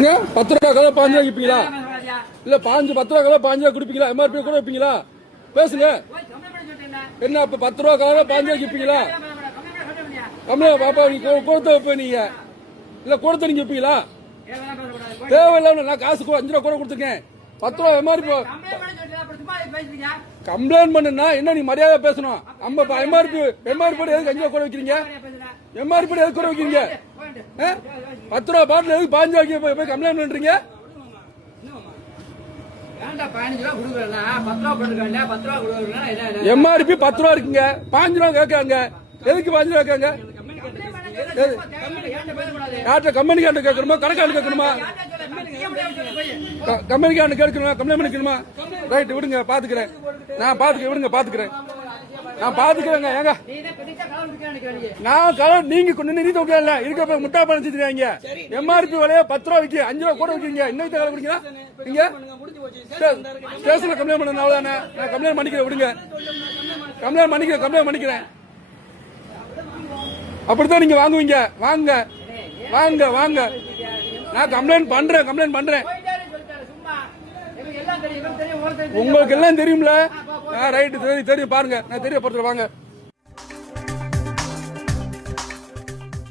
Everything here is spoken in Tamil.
10 ரூபா கதை 5 ரூபாய்க்கு விற்பீங்களா? இல்ல 10 ரூபா கதை 5 ரூபா கொடுப்பீங்களா? எம்ஆர்பி கூட வைப்பீங்களா? பேசுங்க. என்ன இப்ப 10 ரூபா கதை 5 ரூபாய்க்கு விற்பீங்களா? கம்மியா பாப்பா நீங்க கொடுத்த வைப்ப நீங்க இல்ல கொடுத்த நீங்க விற்பீங்களா? தேவையில்லாம நான் காசு 5 ரூபா கூட கொடுத்துருக்கேன். 10 ரூபா எம்ஆர்பி கம்ப்ளைண்ட் பண்ணுனா என்ன நீ மரியாதை பேசணும். எம்ஆர்பி எதுக்கு 5 ரூபா கூட வைக்கிறீங்க? எம்ஆர்பி எதுக்கு கூட வைக்கிறீங்க? 10 ரூபா பாட்டில் எதுக்கு 5 ரூபாய்க்கு போய் கம்ப்ளைண்ட் பண்றீங்க? எம்ஆர்பி 10 ரூபா இருக்குங்க, 5 ரூபா கேட்காங்க. எதுக்கு 5 ரூபா கேட்காங்க? யார்கிட்ட கம்பெனிக்காரன் கேட்கணுமா கடைக்காரன் கேட்கணுமா? கம்பெனிக்காரன் கேட்கணுமா கம்ப்ளைண்ட் பண்ணிக்கணுமா? ரைட் விடுங்க பாத்துக்கிறேன். நான் பாத்துக்கிறேன் விடுங்க பாத்துக்கிறேன். நான் பாத்துக்கிறேங்க. ஏங்க நான் கலர் நீங்க நின்று தோக்கல இருக்க முட்டா பண்ணிச்சுங்க. எம்ஆர்பி விலைய 10 ரூபா விற்க 5 ரூபா கூட வைக்கிறீங்க. இன்னைக்கு கலர் குடிக்கிறா நீங்க ஸ்டேஷன்ல கம்ப்ளைண்ட் பண்ணனால தானே நான் கம்ப்ளைண்ட் பண்ணிக்கிறேன். விடுங்க கம்ப்ளைண்ட் பண்ணிக்கிறேன். அப்படித்தான் நீங்க வாங்குவீங்க. வாங்க வாங்க வாங்க. நான் கம்ப்ளைண்ட் பண்றேன். உங்களுக்கு எல்லாம் தெரியும்ல. ரைட் தெரியும் பாருங்க. நான் தெரியப்படுத்துறேன் வாங்க.